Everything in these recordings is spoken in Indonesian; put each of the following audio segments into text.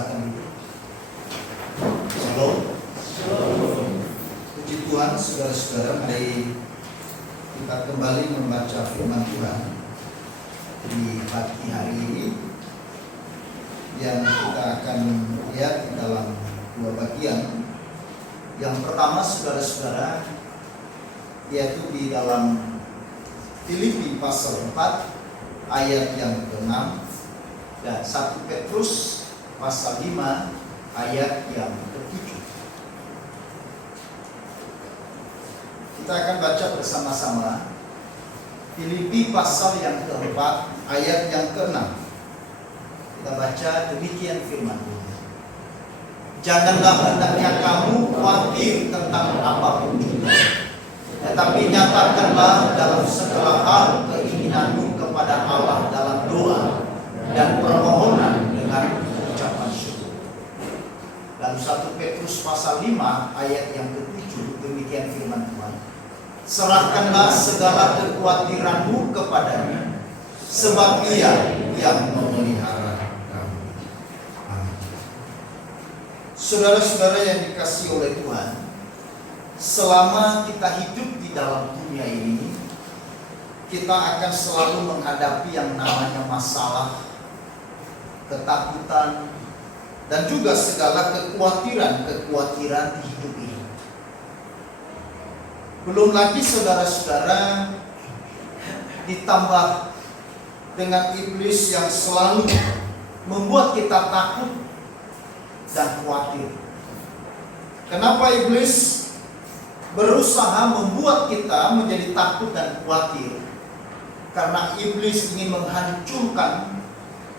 Silakan duduk. Shalom. Puji Tuhan, saudara-saudara, mari kita kembali membaca firman Tuhan di pagi hari ini, yang kita akan lihat di dalam dua bagian. Yang pertama, saudara-saudara, yaitu di dalam Filipi pasal 4 ayat yang ke-6 dan 1 Petrus pasal 5 ayat yang ke-7. Kita akan baca bersama-sama Filipi pasal yang ke-4 ayat yang ke-6. Kita baca demikian firman Tuhan. Janganlah hendaknya kamu khawatir tentang apapun juga, tetapi nyatakanlah dalam segala hal keinginanmu kepada Allah dalam doa dan permohonan dengan ucapan syukur. Lalu 1 Petrus pasal 5 ayat yang ke-7, demikian firman Tuhan. Serahkanlah segala kekhawatiranmu kepadanya, sebab Ia yang memelihara kamu. Amin. Saudara-saudara yang dikasihi oleh Tuhan, selama kita hidup di dalam dunia ini, kita akan selalu menghadapi yang namanya masalah, ketakutan, dan juga segala kekhawatiran di hidup ini. Belum lagi saudara-saudara, ditambah dengan iblis yang selalu membuat kita takut dan khawatir. Kenapa iblis berusaha membuat kita menjadi takut dan khawatir? Karena iblis ingin menghancurkan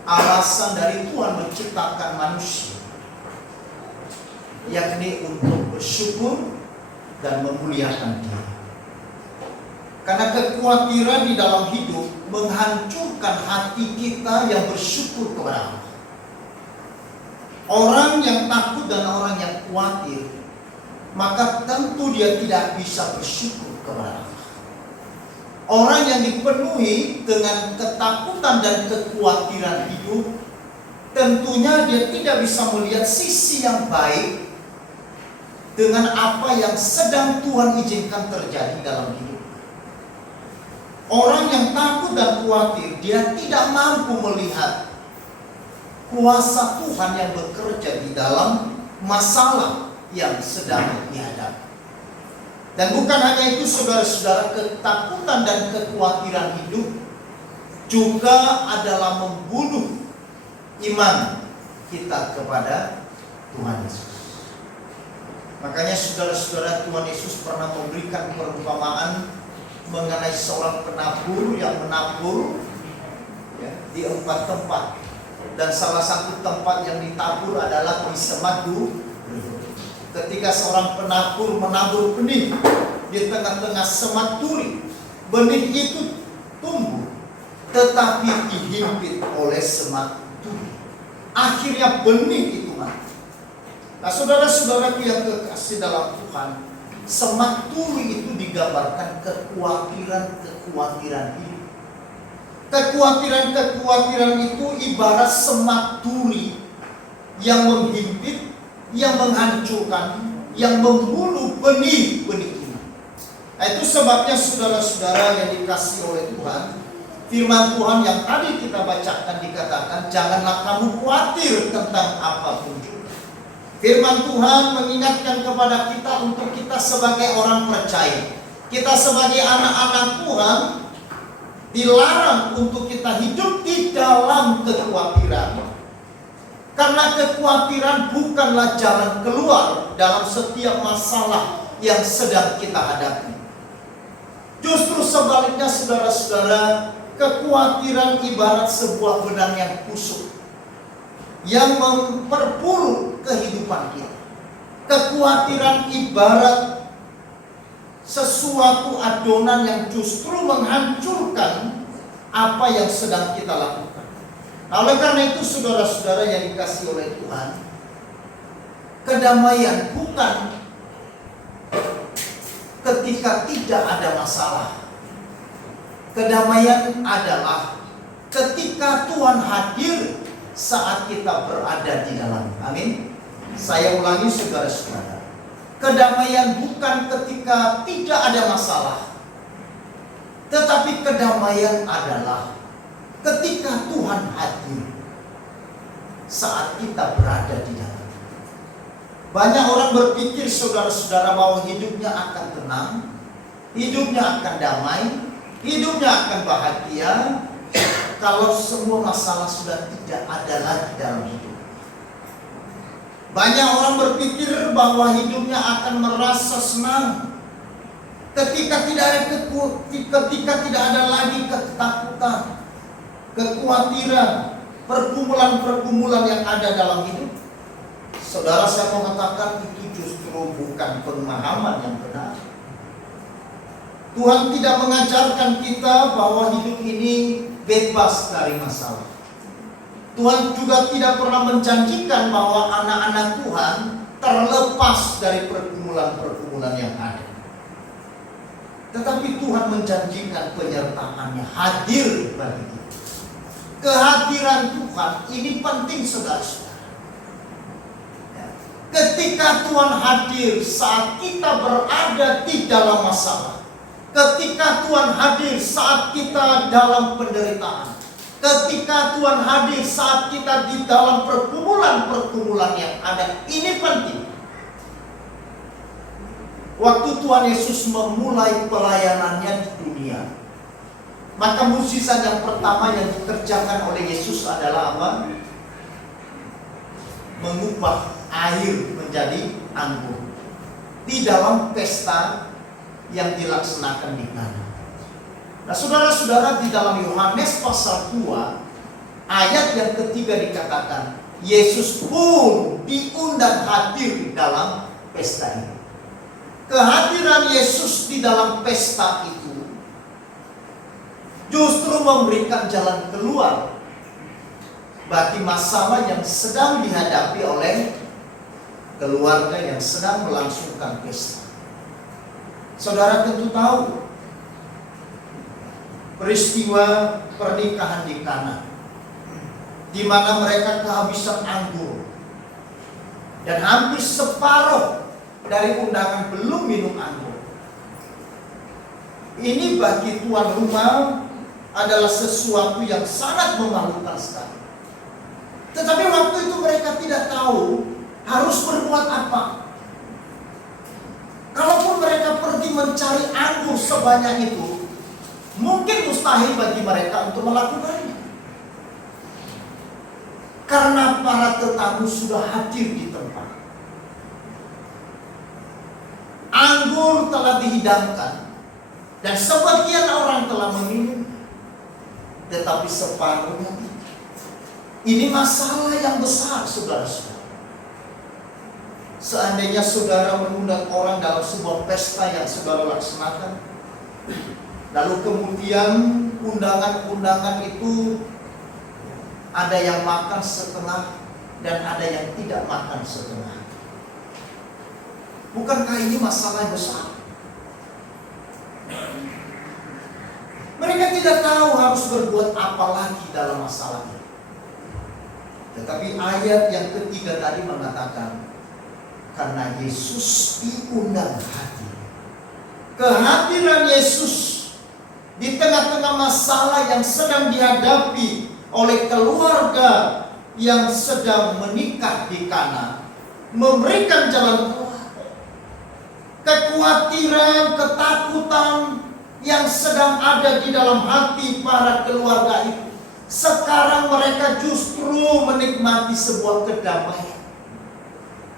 alasan dari Tuhan menciptakan manusia, yakni untuk bersyukur dan memuliakan Dia. Karena kekhawatiran di dalam hidup menghancurkan hati kita yang bersyukur kepada Allah. Orang yang takut dan orang yang khawatir, maka tentu dia tidak bisa bersyukur kepada Allah. Orang yang dipenuhi dengan ketakutan dan kekhawatiran hidup, tentunya dia tidak bisa melihat sisi yang baik dengan apa yang sedang Tuhan izinkan terjadi dalam hidup. Orang yang takut dan khawatir, dia tidak mampu melihat kuasa Tuhan yang bekerja di dalam masalah yang sedang dihadapi. Dan bukan hanya itu saudara-saudara, ketakutan dan kekhawatiran hidup juga adalah membunuh iman kita kepada Tuhan Yesus. Makanya saudara-saudara, Tuhan Yesus pernah memberikan perumpamaan mengenai seorang penabur yang menabur di 4 tempat. Dan salah satu tempat yang ditabur adalah di semadu. Ketika seorang penabur menabur benih di tengah-tengah semak duri, benih itu tumbuh tetapi dihimpit oleh semak duri. Akhirnya benih itu mati. Nah, saudara-saudaraku yang kekasih dalam Tuhan, semak duri itu digambarkan kekhawatiran hidup. Kekhawatiran itu ibarat semak duri yang menghimpit, yang menghancurkan, yang membunuh benih-benih iman. Nah, itu sebabnya saudara-saudara yang dikasihi oleh Tuhan, firman Tuhan yang tadi kita bacakan dikatakan, janganlah kamu khawatir tentang apapun juga. Firman Tuhan mengingatkan kepada kita untuk kita sebagai orang percaya, kita sebagai anak-anak Tuhan, dilarang untuk kita hidup di dalam kekhawatiran. Karena kekhawatiran bukanlah jalan keluar dalam setiap masalah yang sedang kita hadapi. Justru sebaliknya saudara-saudara, kekhawatiran ibarat sebuah benang yang busuk yang memperburuk kehidupan kita. Kekhawatiran ibarat sesuatu adonan yang justru menghancurkan apa yang sedang kita lakukan. Nah, oleh karena itu saudara-saudara yang dikasihi oleh Tuhan, kedamaian bukan ketika tidak ada masalah. Kedamaian adalah ketika Tuhan hadir saat kita berada di dalam. Amin. Saya ulangi saudara-saudara. Kedamaian bukan ketika tidak ada masalah. Tetapi kedamaian adalah ketika Tuhan hadir saat kita berada di dalam. Banyak orang berpikir saudara-saudara bahwa hidupnya akan tenang, hidupnya akan damai, hidupnya akan bahagia kalau semua masalah sudah tidak ada lagi dalam hidup. Banyak orang berpikir bahwa hidupnya akan merasa senang ketika tidak ada lagi ketakutan, kekhawatiran, pergumulan-pergumulan yang ada dalam hidup. Saudara, saya mau katakan itu justru bukan pemahaman yang benar. Tuhan tidak mengajarkan kita bahwa hidup ini bebas dari masalah. Tuhan juga tidak pernah menjanjikan bahwa anak-anak Tuhan terlepas dari pergumulan-pergumulan yang ada. Tetapi Tuhan menjanjikan penyertaan-Nya hadir bagi kita. Kehadiran Tuhan ini penting saudara-saudara. Ketika Tuhan hadir saat kita berada di dalam masalah, ketika Tuhan hadir saat kita dalam penderitaan, ketika Tuhan hadir saat kita di dalam pergumulan-pergumulan yang ada, ini penting. Waktu Tuhan Yesus memulai pelayanannya di dunia, maka mukjizat yang pertama yang dikerjakan oleh Yesus adalah apa? Mengubah air menjadi anggur di dalam pesta yang dilaksanakan di Kana. Nah, saudara-saudara, di dalam Yohanes pasal 2 ayat yang ketiga dikatakan Yesus pun diundang hadir dalam pesta ini. Kehadiran Yesus di dalam pesta itu justru memberikan jalan keluar bagi masalah yang sedang dihadapi oleh keluarga yang sedang melangsungkan pesta. Saudara tentu tahu peristiwa pernikahan di Kana, di mana mereka kehabisan anggur dan hampir separuh dari undangan belum minum anggur. Ini bagi tuan rumah adalah sesuatu yang sangat memalukan sekali. Tetapi waktu itu mereka tidak tahu harus berbuat apa. Kalaupun mereka pergi mencari anggur sebanyak itu, mungkin mustahil bagi mereka untuk melakukannya. Karena para tetamu sudah hadir di tempat. Anggur telah dihidangkan dan sebagian orang telah meminum, tetapi separuhnya tidak. Ini masalah yang besar, saudara-saudara. Seandainya saudara mengundang orang dalam sebuah pesta yang saudara laksanakan, lalu kemudian undangan-undangan itu ada yang makan setengah dan ada yang tidak makan setengah. Bukankah ini masalah yang besar? Mereka tidak tahu harus berbuat apa lagi dalam masalah ini. Tetapi ayat yang ketiga tadi mengatakan, karena Yesus diundang hadir. Kehadiran Yesus di tengah-tengah masalah yang sedang dihadapi oleh keluarga yang sedang menikah di Kana, memberikan jalan keluar. Kekhawatiran, ketakutan yang sedang ada di dalam hati para keluarga itu, sekarang mereka justru menikmati sebuah kedamaian.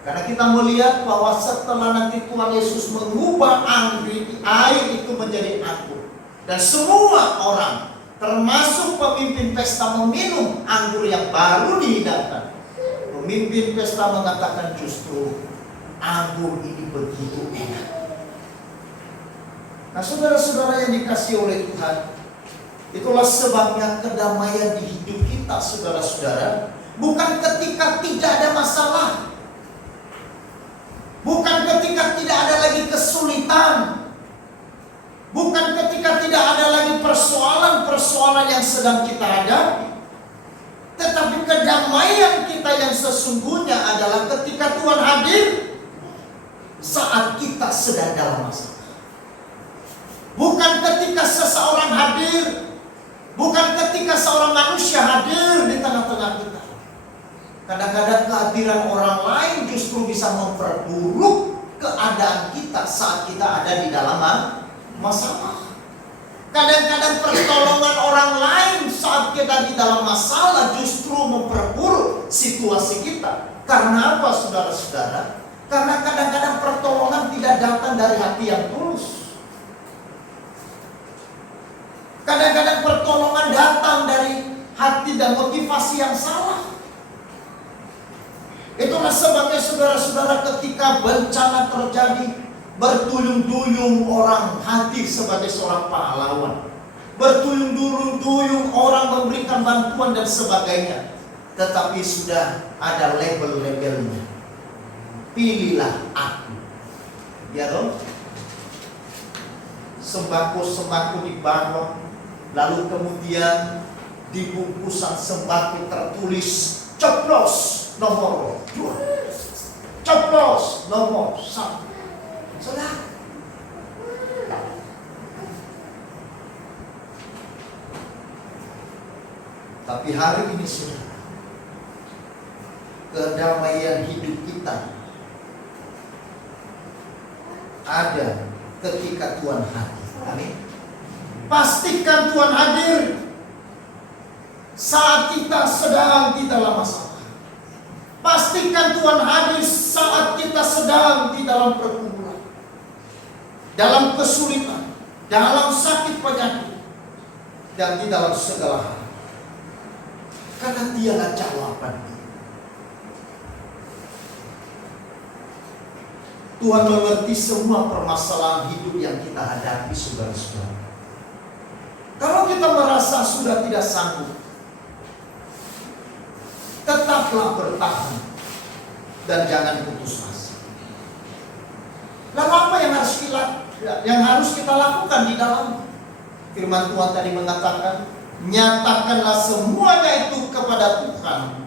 Karena kita melihat bahwa setelah nanti Tuhan Yesus mengubah air itu menjadi anggur, dan semua orang termasuk pemimpin pesta meminum anggur yang baru dihidangkan, pemimpin pesta mengatakan justru anggur ini begitu enak. Nah, saudara-saudara yang dikasihi oleh Tuhan, itulah sebabnya kedamaian di hidup kita, saudara-saudara, bukan ketika tidak ada masalah, bukan ketika tidak ada lagi kesulitan, bukan ketika tidak ada lagi persoalan-persoalan yang sedang kita hadapi, tetapi kedamaian Kedamaian kita yang sesungguhnya adalah ketika Tuhan hadir saat kita sedang dalam masalah. Bukan ketika seseorang hadir, bukan ketika seorang manusia hadir di tengah-tengah kita. Kadang-kadang kehadiran orang lain justru bisa memperburuk keadaan kita saat kita ada di dalam masalah. Kadang-kadang pertolongan orang lain saat kita di dalam masalah justru memperburuk situasi kita. Karena apa, saudara-saudara? Karena kadang-kadang pertolongan tidak datang dari hati yang tulus. Kadang-kadang pertolongan datang dari hati dan motivasi yang salah. Itulah sebabnya saudara-saudara, ketika bencana terjadi, bertuyung-tuyung orang hadir sebagai seorang pahlawan. Bertuyung-tuyung orang memberikan bantuan dan sebagainya. Tetapi sudah ada label-labelnya. Pilihlah aku. Ya dong? Sembako-sembako dibawa. Lalu kemudian di bungkusan sembako tertulis coblos nomor 2, coblos nomor 1. Saudara, tapi hari ini saudara, kedamaian hidup kita ada ketika Tuhan hadir. Amin. Pastikan Tuhan hadir saat kita sedang di dalam masalah. Pastikan Tuhan hadir saat kita sedang di dalam pergumulan, dalam kesulitan, dalam sakit penyakit, dan di dalam segala hal. Karena Dialah jawaban. Tuhan mengerti semua permasalahan hidup yang kita hadapi, saudara-saudara. Kalau kita merasa sudah tidak sanggup, tetaplah bertahan dan jangan putus asa. Lalu apa yang harus kita lakukan di dalam firman Tuhan tadi mengatakan, nyatakanlah semuanya itu kepada Tuhan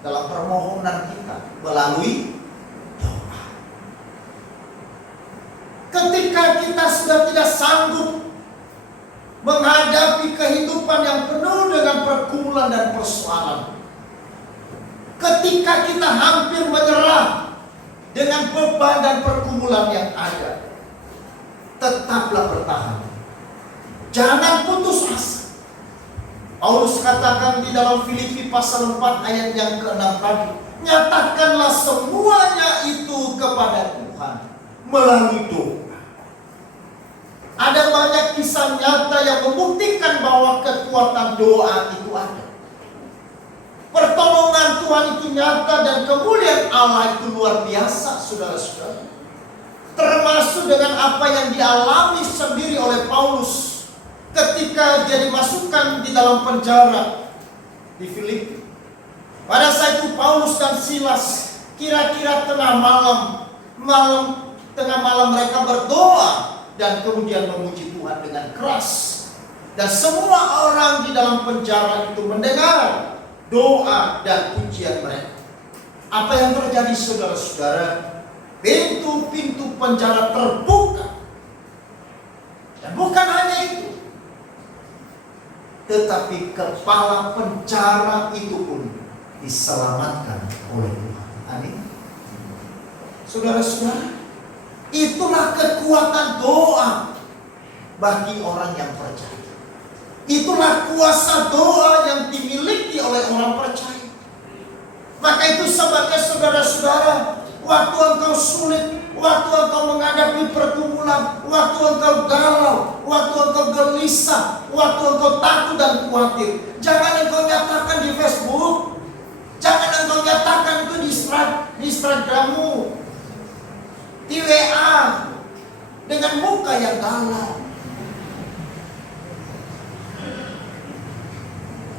dalam permohonan kita melalui doa. Ketika kita sudah tidak sanggup menghadapi kehidupan yang penuh dengan pergumulan dan persoalan, ketika kita hampir menyerah dengan beban dan pergumulan yang ada, tetaplah bertahan. Jangan putus asa. Paulus katakan di dalam Filipi pasal 4 ayat yang ke-6 tadi, nyatakanlah semuanya itu kepada Tuhan melalui doa. Ada banyak kisah nyata yang membuktikan bahwa kekuatan doa itu ada. Pertolongan Tuhan itu nyata dan kemuliaan Allah itu luar biasa, saudara-saudara. Termasuk dengan apa yang dialami sendiri oleh Paulus ketika dia dimasukkan di dalam penjara di Filipi. Pada saat itu Paulus dan Silas kira-kira tengah malam mereka berdoa dan kemudian memuji Tuhan dengan keras. Dan semua orang di dalam penjara itu mendengar doa dan pujian mereka. Apa yang terjadi, saudara-saudara? Pintu-pintu penjara terbuka. Dan bukan hanya itu, tetapi kepala penjara itu pun diselamatkan oleh Tuhan. Amin. Saudara-saudara, itulah kekuatan doa bagi orang yang percaya. Itulah kuasa doa yang dimiliki oleh orang percaya. Maka itu sebabnya saudara-saudara, waktu engkau sulit, waktu engkau menghadapi pergumulan, waktu engkau galau, waktu engkau gelisah, waktu engkau takut dan khawatir, jangan engkau nyatakan di Facebook, jangan engkau nyatakan itu di Instagrammu, di WA, dengan muka yang galau.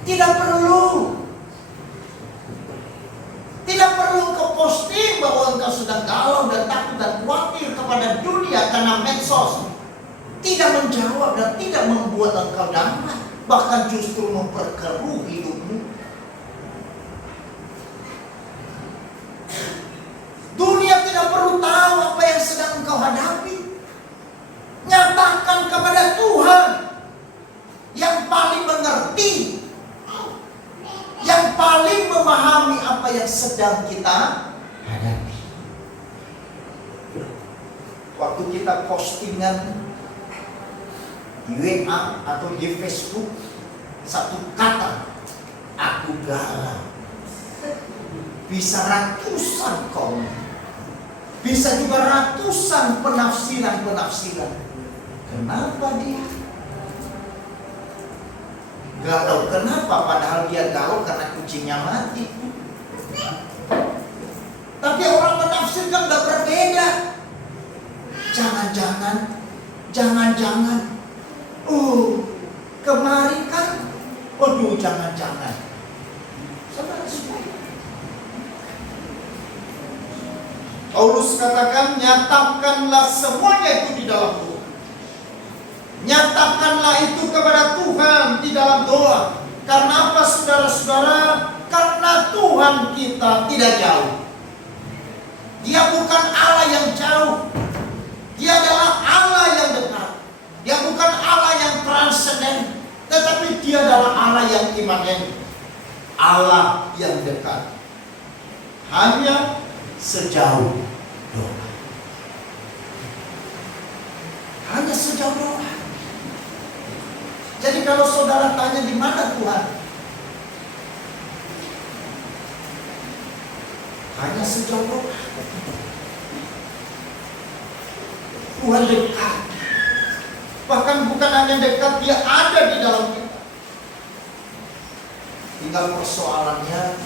Tidak perlu. Tidak perlu engkau posting bahwa engkau sedang galau dan takut dan khawatir kepada dunia karena medsos. Tidak menjawab dan tidak membuat engkau damai, bahkan justru memperkeruh hidupmu. engkau hadapi. Nyatakan kepada Tuhan yang paling mengerti, yang paling memahami apa yang sedang kita hadapi. Waktu kita postingan di WA atau di Facebook satu kata, aku galau, bisa ratusan komen, bisa juga ratusan penafsiran. Kenapa dia galau? Kenapa? Padahal dia galau karena kucingnya mati. Tapi orang menafsirkan udah berbeda. Jangan-jangan. Kemarin kan, jangan-jangan. Paulus katakan, nyatakanlah semuanya itu di dalam doa. Nyatakanlah itu kepada Tuhan di dalam doa. Karena apa, saudara-saudara? Karena Tuhan kita tidak jauh. Dia bukan Allah yang jauh. Dia adalah Allah yang dekat. Dia bukan Allah yang transenden, tetapi dia adalah Allah yang imanen, Allah yang dekat. Hanya sejauh doa. Hanya sejauh doa. Jadi kalau saudara tanya di mana Tuhan, hanya sejauh doa. Tuhan dekat. Bahkan bukan hanya dekat, dia ada di dalam kita. Tinggal persoalannya,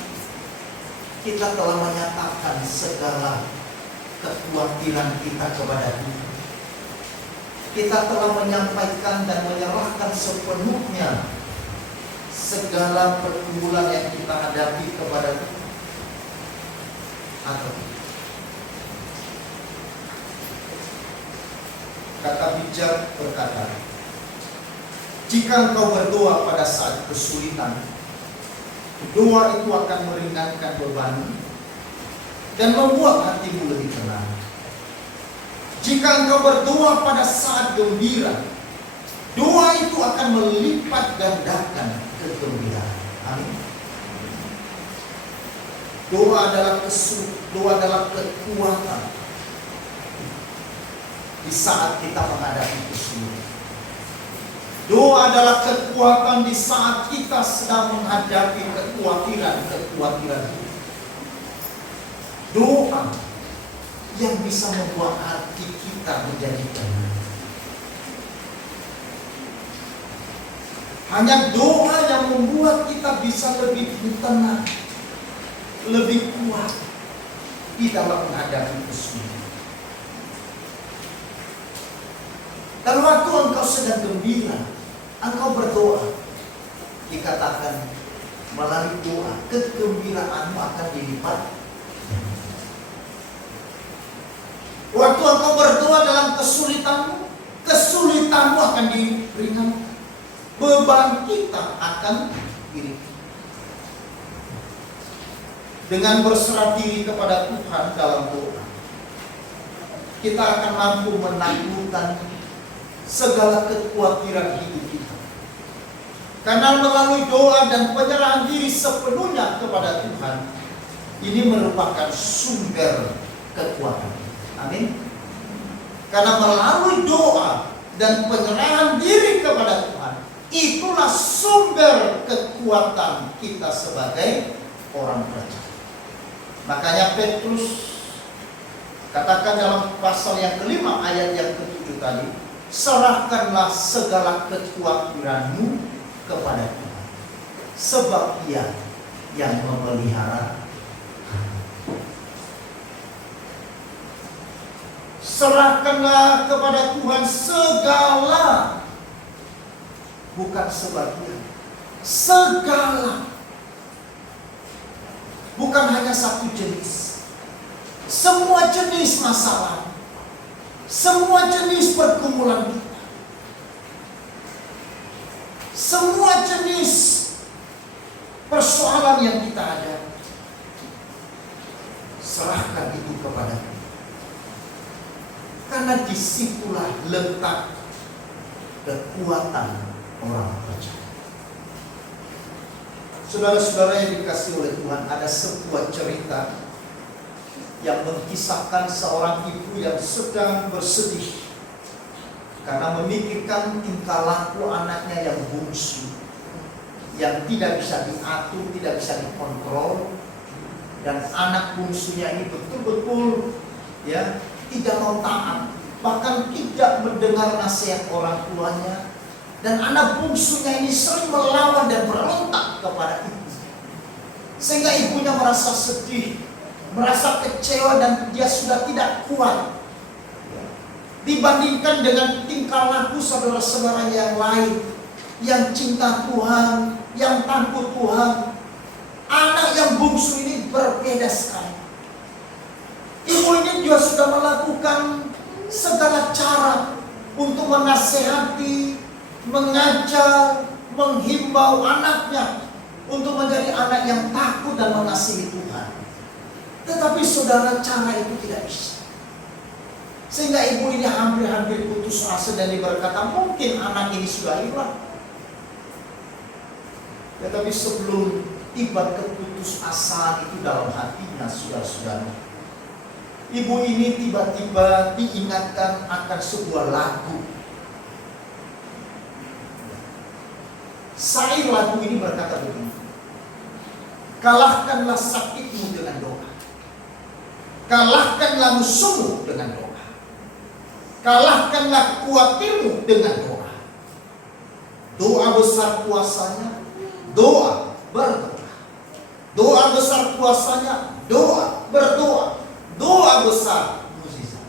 kita telah menyatakan segala kekhawatiran kita kepada Tuhan. Kita telah menyampaikan dan menyerahkan sepenuhnya segala pergumulan yang kita hadapi kepada Tuhan. Atau kata bijak berkata, jika engkau berdoa pada saat kesulitan, doa itu akan meringankan beban dan membuat hatimu lebih tenang. Jika engkau berdoa pada saat gembira, doa itu akan melipat gandakan kegembiraan. Amin. Doa adalah kekuatan di saat kita menghadapi kesulitan. Doa adalah kekuatan di saat kita sedang menghadapi kekhawatiran. Doa yang bisa membuat hati kita menjadi tenang. Hanya doa yang membuat kita bisa lebih tenang, lebih kuat di dalam menghadapi kesulitan. Dan waktu engkau sedang gembira, engkau berdoa, dikatakan melalui doa kegembiraanmu akan dilipat. Waktu engkau berdoa dalam kesulitanmu akan diringankan. Beban kita akan diringankan. Dengan berserah diri kepada Tuhan dalam doa, kita akan mampu menaklukkan segala kekhawatiran hidup kita. Karena melalui doa dan penyerahan diri sepenuhnya kepada Tuhan, ini merupakan sumber kekuatan. Amin. Karena melalui doa dan penyerahan diri kepada Tuhan, itulah sumber kekuatan kita sebagai orang percaya. Makanya Petrus katakan dalam pasal yang kelima ayat yang ke-7 tadi, serahkanlah segala kekhawatiranmu kepada Tuhan, sebab Dia yang memelihara. Serahkanlah kepada Tuhan segala, bukan sebagian, segala. Bukan hanya satu jenis. Semua jenis masalah, semua jenis pergumulan kita, semua jenis persoalan yang kita hadapi, serahkan itu kepada Tuhan. Karena disitulah letak kekuatan orang percaya. Saudara-saudara yang dikasihi oleh Tuhan, ada sebuah cerita yang mengisahkan seorang ibu yang sedang bersedih karena memikirkan tingkah laku anaknya yang bungsu, yang tidak bisa diatur, tidak bisa dikontrol, dan anak bungsunya ini betul-betul ya tidak mau taat, bahkan tidak mendengar nasihat orang tuanya, dan anak bungsunya ini sering melawan dan berontak kepada ibu, sehingga ibunya merasa sedih, merasa kecewa, dan dia sudah tidak kuat dibandingkan dengan tingkah laku saudara-saudara yang lain yang cinta Tuhan, yang takut Tuhan. Anak yang bungsu ini berbeda sekali. Ibu ini juga sudah melakukan segala cara untuk menasehati, mengajar, menghimbau anaknya untuk menjadi anak yang takut dan mengasihi Tuhan. Tetapi saudara, cara itu tidak bisa. Sehingga ibu ini hampir-hampir putus asa dan dia berkata, mungkin anak ini sudah hilang. Tetapi sebelum tiba keputusasaan itu dalam hatinya, saudara-saudara, ibu ini tiba-tiba diingatkan akan sebuah lagu. Syair lagu ini berkata begini: kalahkanlah sakitmu dengan doa, kalahkanlah musuhmu dengan doa, kalahkanlah khawatirmu dengan doa. Doa besar kuasanya, doa berdoa. Doa besar kuasanya, doa berdoa. Doa besar mukjizat.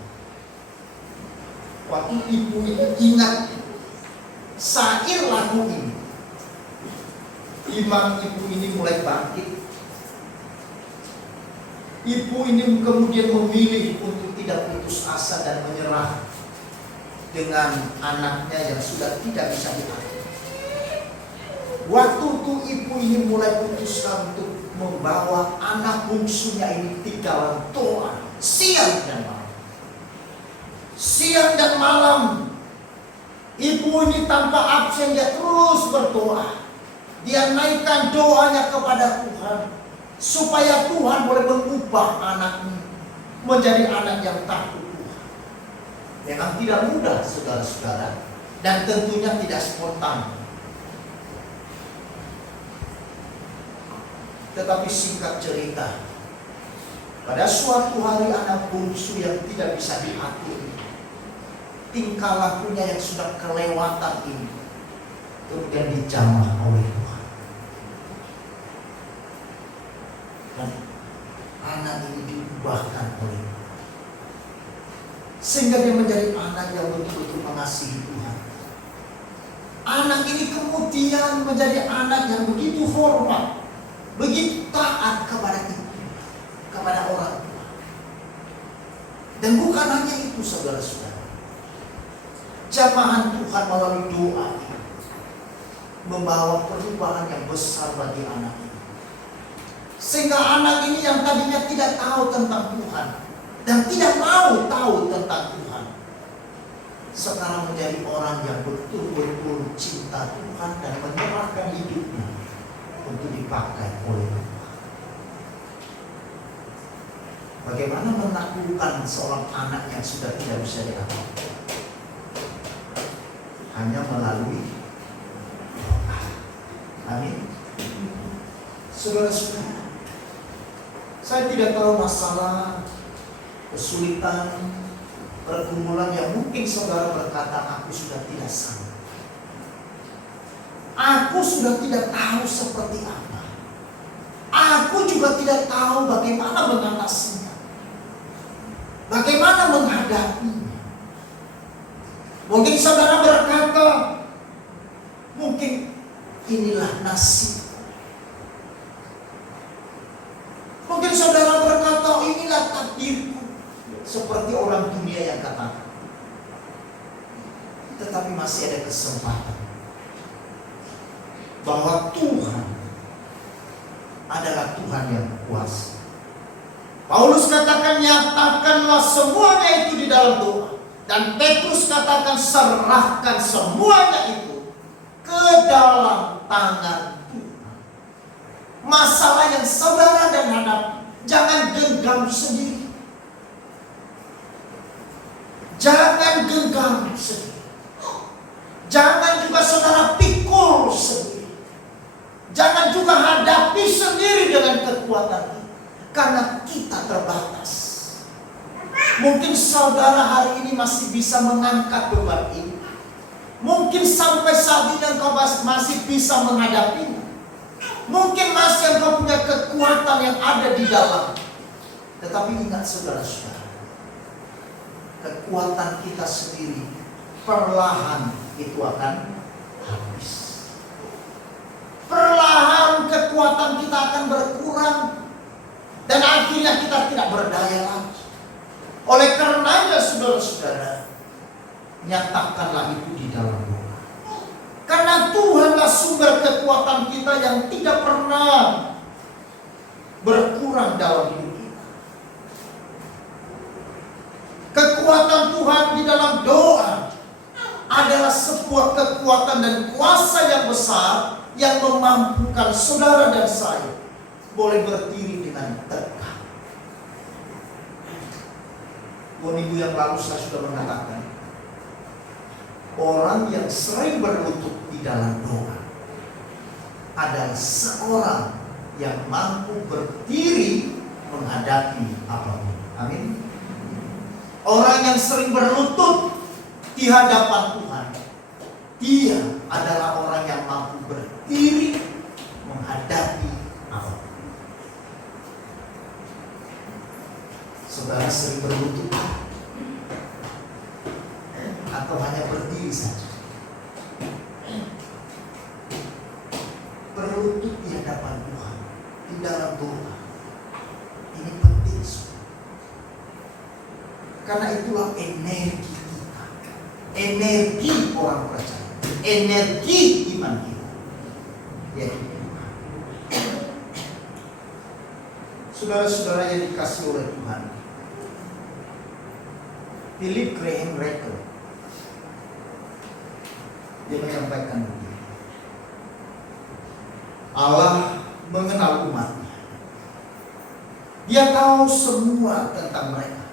Waktu ibu ini ingat syair lagu ini, iman ibu ini mulai bangkit. Ibu ini kemudian memilih untuk tidak putus asa dan menyerah dengan anaknya yang sudah tidak bisa diatur. Waktu itu ibu ini mulai putuskan untuk membawa anak bungsunya ini di dalam doa siang dan malam. Siang dan malam ibu ini tanpa absen dia terus berdoa. Dia naikkan doanya kepada Tuhan supaya Tuhan boleh mengubah anaknya menjadi anak yang takut Tuhan. Memang tidak mudah saudara-saudara, dan tentunya tidak spontan. Tetapi singkat cerita, pada suatu hari anak bungsu yang tidak bisa diatur, tingkah lakunya yang sudah kelewatan ini kemudian dijamah oleh Tuhan. Dan anak ini diubahkan oleh Tuhan, sehingga dia menjadi anak yang betul-betul mengasihi Tuhan. Anak ini kemudian menjadi anak yang begitu hormat, begitu taat kepada ibu, kepada orang tua. Dan bukan hanya itu saudara-saudara, jamahan Tuhan melalui doa membawa perubahan yang besar bagi anak ini. Sehingga anak ini yang tadinya tidak tahu tentang Tuhan dan tidak mau tahu tentang Tuhan, sekarang menjadi orang yang betul-betul cinta Tuhan dan menyerahkan hidupnya untuk dipakai oleh Tuhan. Bagaimana menaklukkan seorang anak yang sudah tidak bisa diatur? Hanya melalui doa. Amin. Saudara-saudara, saya tidak tahu masalah, kesulitan, pergumulan yang mungkin saudara berkata, aku sudah tidak sanggup. Aku sudah tidak tahu seperti apa. Aku juga tidak tahu bagaimana mengatasinya, bagaimana menghadapinya. Mungkin saudara berkata, mungkin inilah nasib. Mungkin saudara berkata, inilah takdirku, seperti orang dunia yang katakan. Tetapi masih ada kesempatan bahwa Tuhan adalah Tuhan yang kuasa. Paulus katakan, nyatakanlah semuanya itu di dalam doa Dan Petrus katakan, serahkan semuanya itu ke dalam tangan Tuhan. Masalah yang saudara dan hadapi, jangan genggam sendiri. Jangan genggam sendiri. Jangan juga saudara pikul sendiri. Jangan juga hadapi sendiri dengan kekuatan kita. Karena kita terbatas. Mungkin saudara hari ini masih bisa mengangkat beban ini. Mungkin sampai saat ini engkau masih bisa menghadapinya. Mungkin masih engkau punya kekuatan yang ada di dalam. Tetapi ingat saudara-saudara, kekuatan kita sendiri perlahan itu akan habis. Perlahan kekuatan kita akan berkurang. Dan akhirnya kita tidak berdaya lagi. Oleh karenanya saudara-saudara, nyatakanlah itu di dalam doa. Karena Tuhanlah sumber kekuatan kita yang tidak pernah berkurang dalam hidup kita. Kekuatan Tuhan di dalam doa adalah sebuah kekuatan dan kuasa yang besar yang memampukan saudara dan saya boleh berdiri dengan tegak. Minggu yang lalu saya sudah mengatakan, orang yang sering berlutut di dalam doa adalah seorang yang mampu berdiri menghadapi apapun. Amin. Orang yang sering berlutut di hadapan Tuhan, dia adalah orang yang mampu berdiri menghadapi apapun. Saudara sering berlutut atau hanya berdiri saja? Berlutut di hadapan Tuhan di dalam doa ini penting, karena itulah energi kita, energi orang percaya, energi iman kita, yaitu Tuhan. Saudara-saudara yang dikasihi oleh Tuhan, Philip Graham Rattle dia menyampaikan begini: Allah mengenal umatnya. Dia tahu semua tentang mereka,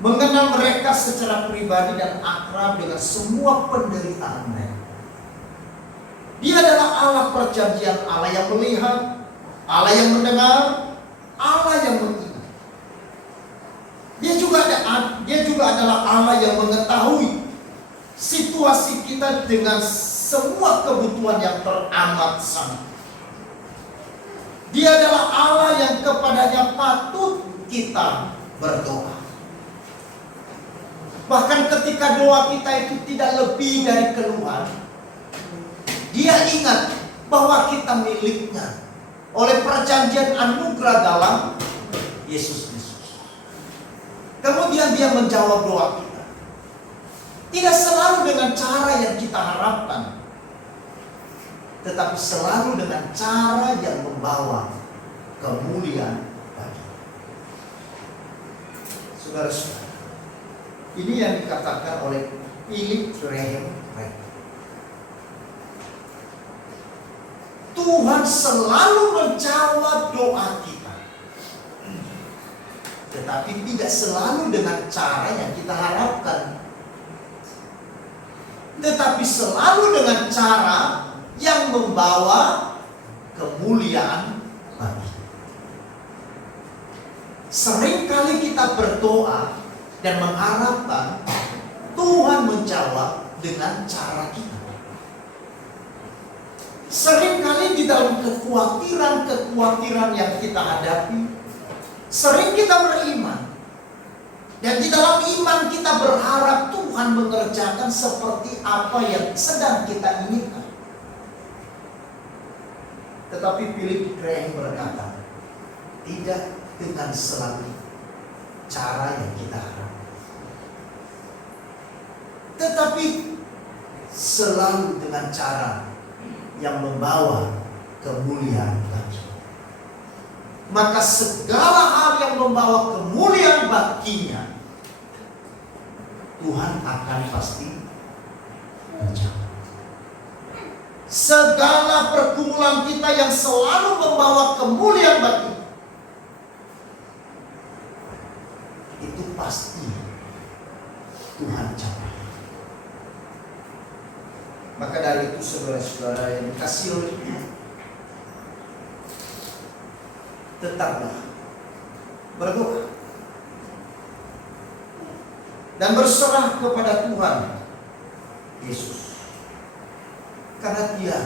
mengenal mereka secara pribadi dan akrab dengan semua penderitaan mereka. Dia adalah Allah perjanjian, Allah yang melihat, Allah yang mendengar, Allah yang mengingat. Dia juga adalah Allah yang mengetahui situasi kita dengan semua kebutuhan yang teramat sangat. Dia adalah Allah yang kepadanya patut kita berdoa. Bahkan ketika doa kita itu tidak lebih dari keluhan, Dia ingat bahwa kita miliknya oleh perjanjian anugerah dalam Yesus Kristus. Kemudian Dia menjawab doa kita. Tidak selalu dengan cara yang kita harapkan, tetapi selalu dengan cara yang membawa kemuliaan bagi. Saudara-saudara, ini yang dikatakan oleh Philip Graham Rattle. Tuhan selalu menjawab doa kita, tetapi tidak selalu dengan cara yang kita harapkan, tetapi selalu dengan cara yang membawa kemuliaan bagi. Seringkali kita berdoa dan mengharapkan Tuhan menjawab dengan cara kita. Seringkali di dalam kekhawatiran yang kita hadapi, sering kita beriman, dan di dalam iman kita berharap Tuhan mengerjakan seperti apa yang sedang kita inginkan. Tetapi Philip Graham berkata, tidak dengan selalu cara yang kita harapkan, tetapi selalu dengan cara yang membawa kemuliaan bagi. Maka segala hal yang membawa kemuliaan baginya, Tuhan akan pasti menjawab. Segala pergumulan kita yang selalu membawa kemuliaan bagi itu pasti Tuhan capai. Maka dari itu saudara-saudara yang dikasihi oleh Tuhan, tetaplah berdoa dan berserah kepada Tuhan Yesus, karena Dia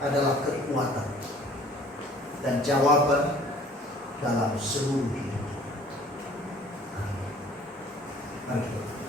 adalah kekuatan dan jawaban dalam seluruh hidup. Mari kita